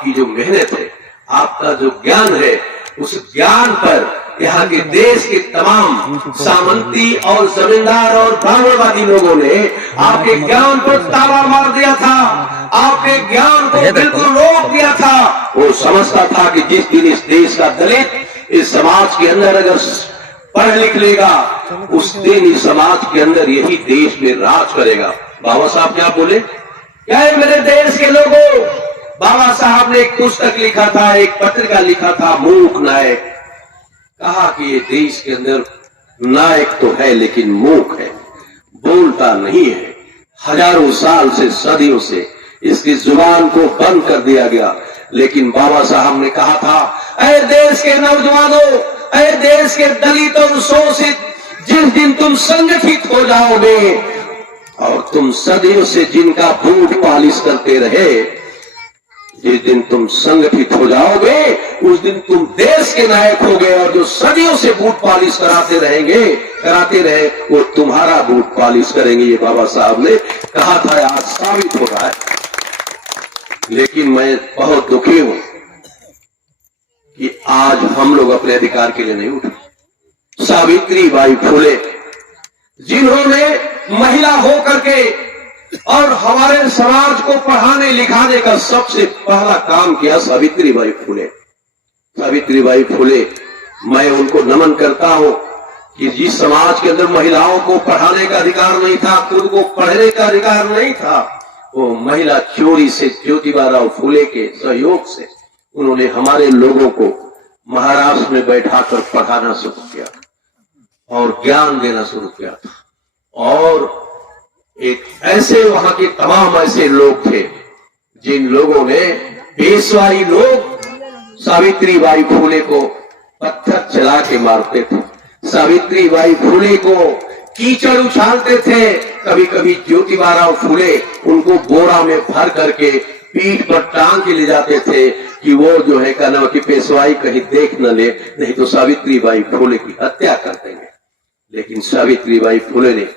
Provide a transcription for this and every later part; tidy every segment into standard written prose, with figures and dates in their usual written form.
आपकी जो मेहनत है, आपका जो ज्ञान है, उस ज्ञान पर यहाँ के देश के तमाम सामंती और जमींदार और ब्राह्मणवादी लोगों ने आपके ज्ञान पर ताला मार दिया था, आपके ज्ञान को बिल्कुल रोक दिया था। वो समझता था कि जिस दिन इस देश का दलित इस समाज के अंदर अगर पढ़ लिख लेगा, उस दिन इस समाज के अंदर यही देश में राज करेगा। बाबा साहब क्या बोले? क्या है मेरे देश के लोगों, बाबा साहब ने एक पुस्तक लिखा था, एक पत्रिका लिखा था, मूक नायक। कहा कि ये देश के अंदर नायक तो है लेकिन मूक है, बोलता नहीं है। हजारों साल से, सदियों से इसकी जुबान को बंद कर दिया गया। लेकिन बाबा साहब ने कहा था, अरे देश के नौजवानों, अरे देश के दलित और शोषित, जिस दिन तुम संगठित हो जाओगे और तुम सदियों से जिनका बूट पालिश करते रहे, जिस दिन तुम संगठित हो जाओगे उस दिन तुम देश के नायक होगे, और जो सदियों से बूट पालिश कराते रहे वो तुम्हारा बूट पालिश करेंगे। ये बाबा साहब ने कहा था, आज साबित हो रहा है। लेकिन मैं बहुत दुखी हूं कि आज हम लोग अपने अधिकार के लिए नहीं उठे। सावित्री बाई फुले, जिन्होंने महिला होकर के और हमारे समाज को पढ़ाने लिखाने का सबसे पहला काम किया, सावित्री बाई फुले। सावित्री बाई फुले, मैं उनको नमन करता हूं कि जिस समाज के अंदर महिलाओं को पढ़ाने का अधिकार नहीं था, खुद को पढ़ने का अधिकार नहीं था, वो महिला चोरी से ज्योतिबा फुले के सहयोग से उन्होंने हमारे लोगों को महाराष्ट्र में बैठाकर पढ़ाना शुरू किया और ज्ञान देना शुरू किया था। और एक ऐसे वहां के तमाम ऐसे लोग थे जिन लोगों ने, पेशवाई लोग सावित्री बाई फुले को पत्थर चला के मारते थे, सावित्री बाई फुले को कीचड़ उछालते थे। कभी कभी ज्योतिबा फुले उनको बोरा में भर करके पीठ पर टांग के ले जाते थे कि वो जो है कहना कि पेशवाई कहीं देख न ले, नहीं तो सावित्री बाई फुले की हत्या कर देंगे। लेकिन सावित्री बाई फुले ने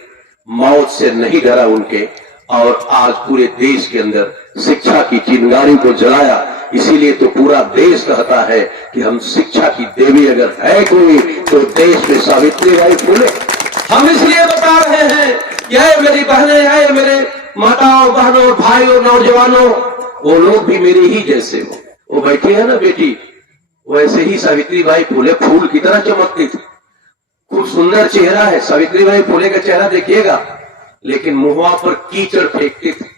मौत से नहीं डरा उनके, और आज पूरे देश के अंदर शिक्षा की चिंगारी को जलाया। इसीलिए तो पूरा देश कहता है कि हम शिक्षा की देवी अगर है कोई तो देश में सावित्री बाई फुले। हम इसलिए बता रहे हैं, यह मेरी बहनें, आए मेरे माताओं, बहनों, भाइयों, नौजवानों, वो लोग भी मेरे ही जैसे हो। वो बैठे हैं ना बेटी, वैसे ही सावित्री बाई फुले फूल की तरह चमकती थी। खूब सुंदर चेहरा है सावित्री बाई फुले का चेहरा, देखिएगा, लेकिन मुंह पर कीचड़ फेंकती थी।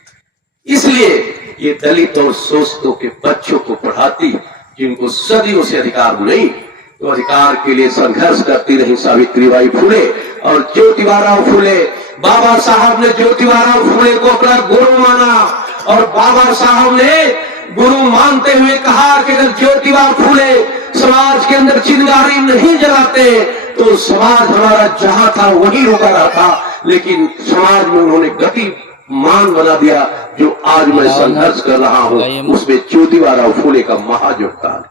इसलिए ये दलित और शोषितों के बच्चों को पढ़ाती, जिनको सदियों से अधिकार नहीं, तो अधिकार के लिए संघर्ष करती रही सावित्री बाई फुले और ज्योतिबा फुले। बाबा साहब ने ज्योतिबा फुले को अपना गुरु माना, और बाबा साहब ने गुरु मानते हुए कहा कि अगर ज्योतिबा फुले समाज के अंदर चिंगारी नहीं जलाते तो समाज हमारा जहां था वहीं रुका रहा था। लेकिन समाज में उन्होंने गति मान बना दिया। जो आज मैं संघर्ष कर रहा हूं उसमें ज्योतिबा फुले का महायोगदान।